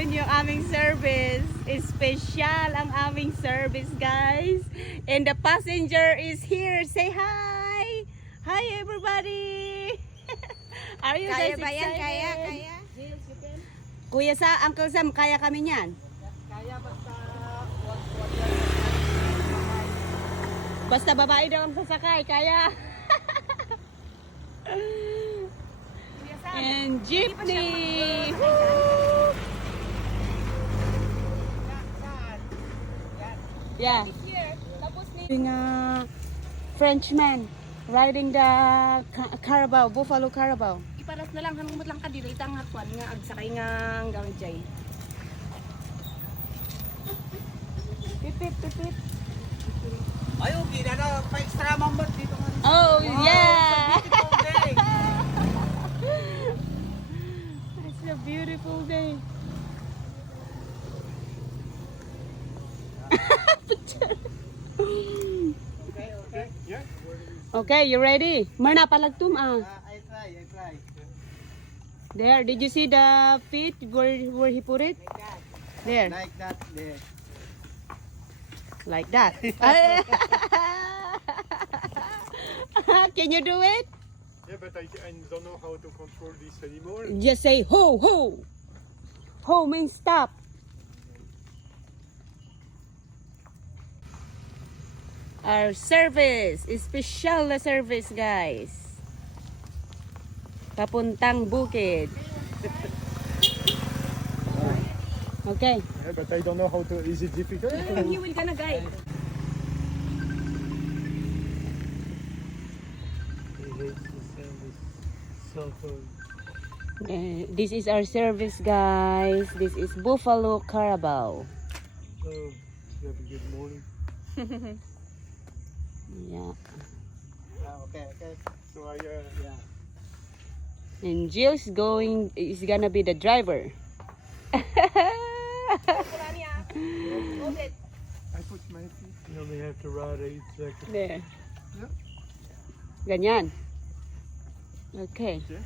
Yun yung aming service. Special ang aming service, guys. And the passenger is here. Say hi! Hi, everybody! Are you Kaya guys ba yan? excited? Kaya, kaya. Kuya Sa, Uncle Sam, kaya kami niyan? Basta babae daw ang sasakay, kaya. And jeepney! Woo! Yeah. Yung uh, Frenchman riding the ca- Carabao, Buffalo Carabao. Iparas na lang, hanumot lang ka dito. Itang hakwan nga, agsakay nga hanggang jay. Pipip, pipip. Ay, okay na na. Pa-extra mambat dito nga. Oh, yeah! It's a beautiful day. Okay, okay. Yeah. Okay, you ready? Marna palagtum ah. I try, I try. There, did you see the feet where where he put it? There, Like that, there. like that. Can you do it? Yeah, but I, I don't know how to control this anymore. Just say ho ho. Ho means stop. Our service, is special na service guys. Papuntang bukid. Okay. Yeah, but I don't know how to. Is it difficult? You will gonna guide. Uh, this is our service guys. This is Buffalo Carabao. Oh, you have a good morning. Yeah. Ah, okay, okay. So are you? Yeah. And Jill's going is gonna be the driver. Kurani. Hold it. I put my feet. You only have to ride eight seconds. There. Yeah. Ganyan. Okay. Yeah.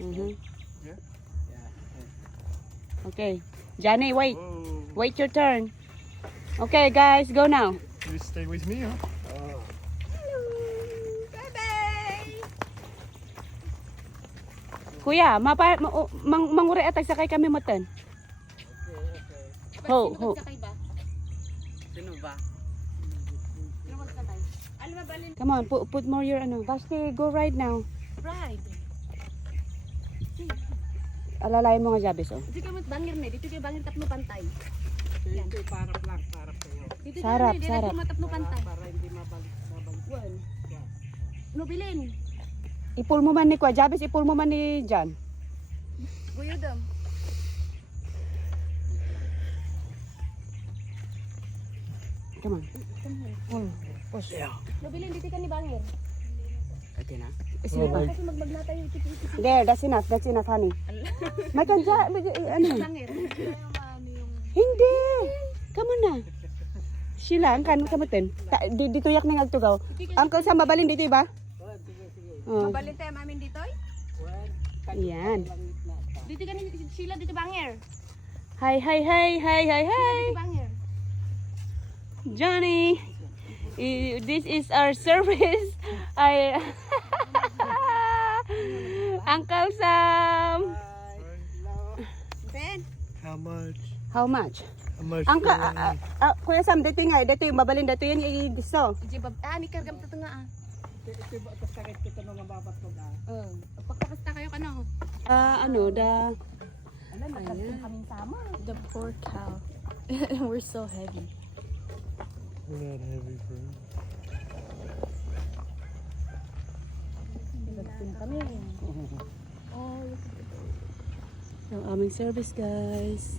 Mhm. Yeah. Yeah. Okay. Johnny, wait. Whoa. Wait your turn. Okay, guys, go now. You stay with me, huh? Kuya, mapa, ma, o- mang, manguri atag sakay kami matan. Okay, okay. Ho, ho. Sino ba? Come on, put, put more your ano. Basti, go right now. Right. Alalayan mo nga jabis, oh. Dito kayo bangir na. Dito kayo bangir tapno pantay. Ito yung parap lang, parap kayo. Dito Sarap, kayo, sarap. Dito matapno pantay. Para hindi mabalik, mabalik. Ipul mo man ni Kuya. Jabis, ipul mo man ni John. Buyodom. Come on. Pull. Push. No bilin dito ka ni bangir. Okay na? Kasi magbagna tayo iti-iti. There, that's enough. That's enough, honey. May kanja, may, ano? Bangir. Hindi. Come on na. Sila, ang kan kamutin. Dito yak ning agtugaw. Uncle sa mabalin dito iba? Oh. Mabalin tayo mamin dito. eh. Well, Yan. langit na. Dito ka ni sila dito bangir. Hi, hi, hi, hi, hi, hi. Johnny. This is our service. I Uncle Sam. Ben. How much? How much? How much? Uncle, for, ah, ah, ah, Kuya Sam, dito nga, dito yung mabalin, dito yan yung gusto. Di ba? Ah, ni kargam to nga ah. Sakit kita nung mababat ko na. Oh. Pagkakasta kayo ka no. Ah, ano, the Alam, magkakasta kaming sama. The poor cow. We're so heavy. We're not heavy, friend. Nagtin kami. Oh, ang aming service, guys.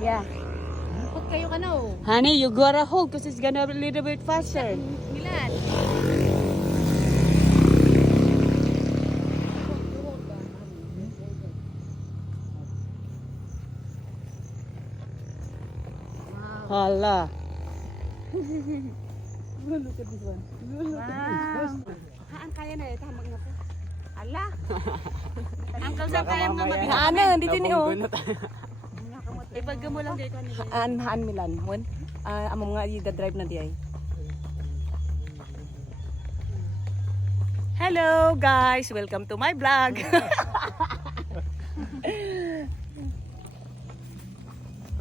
Yeah. Put kayo ka. Honey, you gotta hold because it's gonna be a little bit faster. Milan. Hala. Look at this one. Wow. Haan kaya na ito, hamag na po. Ala. Uncle Sam, kaya mga dito ni oh. Ipag mo lang dito. Haan, haan Milan. Wan, ah, amo nga i-drive na di ay. Hello guys, welcome to my vlog.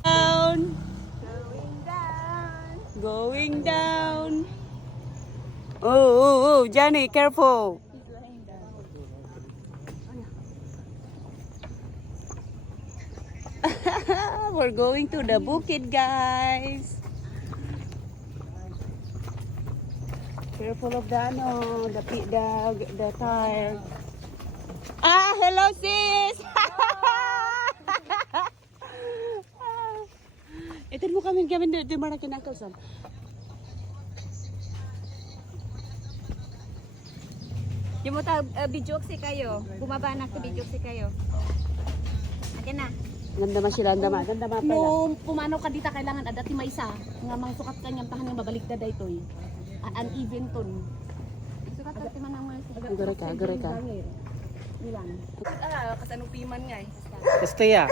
down. Going down. Going down. Oh, oh, oh, Johnny, careful. We're going to the bukid, guys. Careful of the ano, the the the tire. Ah, hello sis. Ito mo kami kami di di mana kinangkal sam. Yung mo ta uh, video si kayo. Bumaba na ko video si kayo. Akin na. Ganda man sila, ganda man pala. No, pumanaw ka dita kailangan adati may isa nga mang sukat kanyang tahan nga babalik da daytoy. A- Uneven ton. Sukat ka man ang Agare ka, agare ka. Milan. Ah, kasanupiman nga eh. Gusto ya.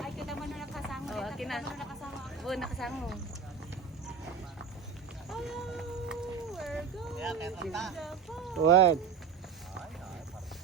Ay kita mo na nakasama. Oh, na. nakasama. Oo, nakasango. What?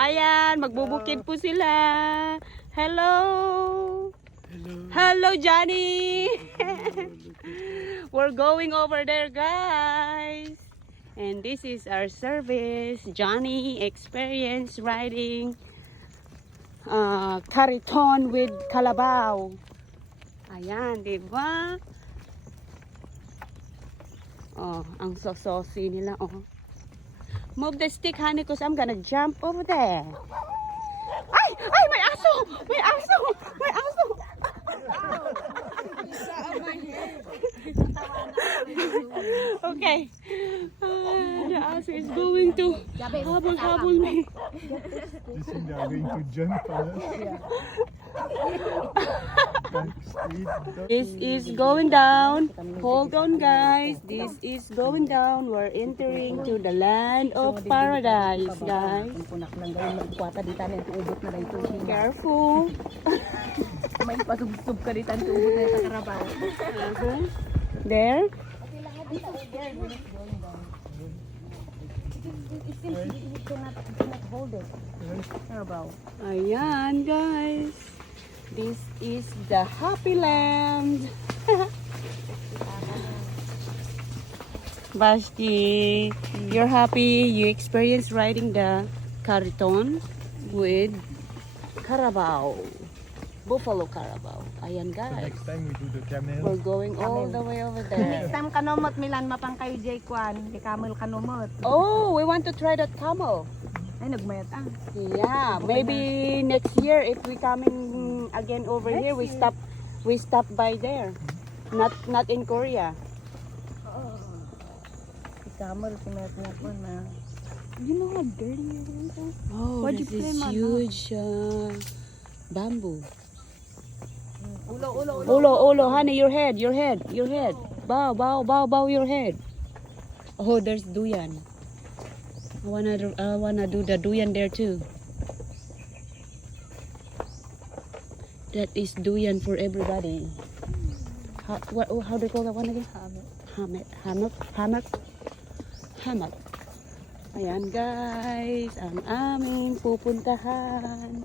Ayan, magbubukid po sila. Hello. Hello, Johnny. We're going over there, guys. And this is our service, Johnny Experience Riding uh, Cariton with Kalabaw. Ayan, di ba? Oh, ang sososi nila, oh. Move the stick, honey, because I'm gonna jump over there. Ay! Ay! May aso! May aso! May aso! okay. Ah, the aso is going to habol-habol me. Listen, they are going to jump on us. This is going down. Hold on, guys. This is going down. We're entering to the land of paradise, guys. Careful. May pasubsub ka dita ang tuubot na sa karabaw. Uh-huh. There. Ayan, guys. This is the happy land. Basti, you're happy you experienced riding the Cariton with Carabao. Buffalo Carabao. Ayan, So guys. next time we do the camel. We're going all the way over there. Next time kanomot Milan mapang kayo Jay Kwan. Di kamel kanomot. Oh, we want to try that camel. Ay nagmayat ah. Yeah, maybe next year if we coming again over here, we stop we stop by there. Not not in Korea. Si kamel kimayat niya ko na. You know how dirty it is? Oh, Why'd you this play is my huge uh, bamboo. Ulo ulo ulo. Ulo, ulo, honey, your head, your head, your head. Bow, bow, bow, bow your head. Oh, there's duyan. I wanna, do- I wanna do the duyan there too. That is duyan for everybody. How, what, oh, how do you call that one again? Hammock. Hammock. Hammock. Hammock. Ayan guys, ang aming pupuntahan.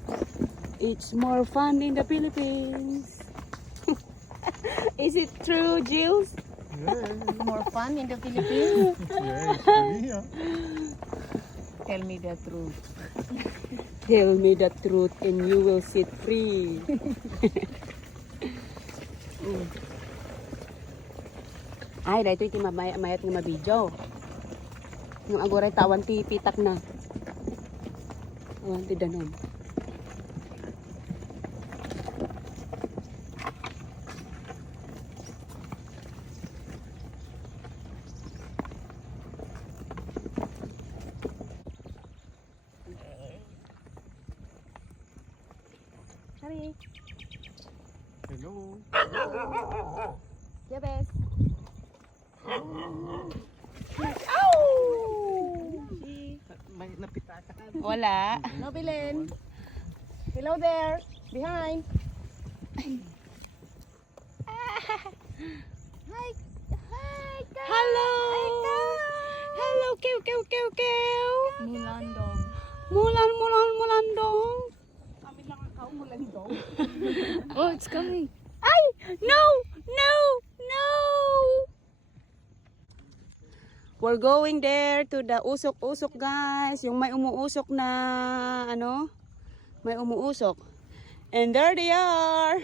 It's more fun in the Philippines. Is it true, Jules? Yeah, More fun in the Philippines. huh? Tell me the truth. Tell me the truth and you will sit free. Mm. Ay, dahito iti mamay mayat nga mabidyo. Yung agoray tawan ti pitak na. Awan ti danom. Sorry. Hello. Jebes. May napita ka. Wala. No, Belen. Hello there. Behind. Hello. Hello, kew kew kew kew. Mulandong. Mulan mulan mulan dong. Oh, it's coming. Ay! No! No! No! We're going there to the usok-usok guys. Yung may umuusok na ano? May umuusok. And there they are.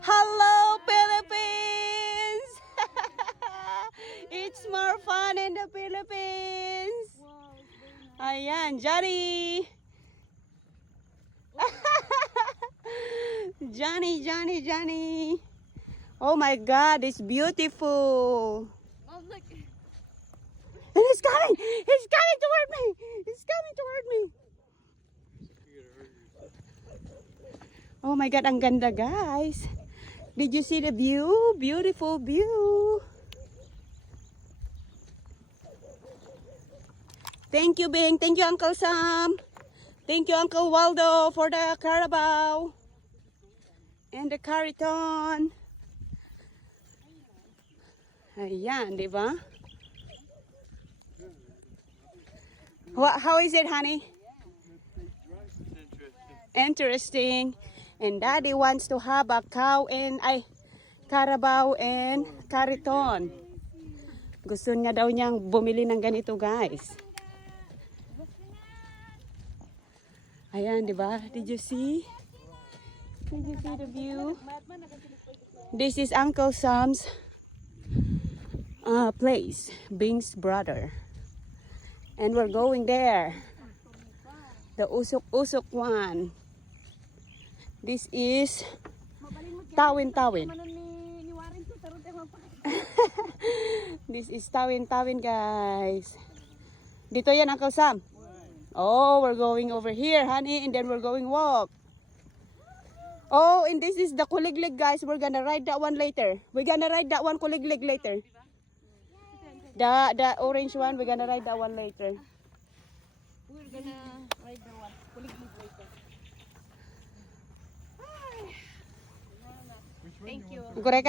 Hello Philippines! It's more fun in the Philippines. Ayan, Johnny. Johnny, Johnny, Johnny. Oh my God, it's beautiful. Oh, look. And it's coming! It's coming toward me! It's coming toward me! Oh my God, ang ganda guys. Did you see the view? Beautiful view. Thank you, Bing. Thank you, Uncle Sam. Thank you, Uncle Waldo, for the Carabao. And the Cariton. Ayan, di ba? What, how is it, honey? Interesting. And daddy wants to have a cow and ay carabao and cariton. Gusto niya daw niyang bumili ng ganito, guys. Ayan, di ba? Did you see? Did you see the view? This is Uncle Sam's uh, place, Bing's brother. And we're going there. The usok-usok one. This is Tawin Tawin. This is Tawin Tawin guys. Dito yan Uncle Sam. Oh, we're going over here, honey, and then we're going walk. Oh, and this is the kuliglig guys. We're gonna ride that one later. We're gonna ride that one kuliglig later. The the orange one, we're gonna ride that one later. We're gonna ride the one. Kuliglig later. Thank you. Correct ka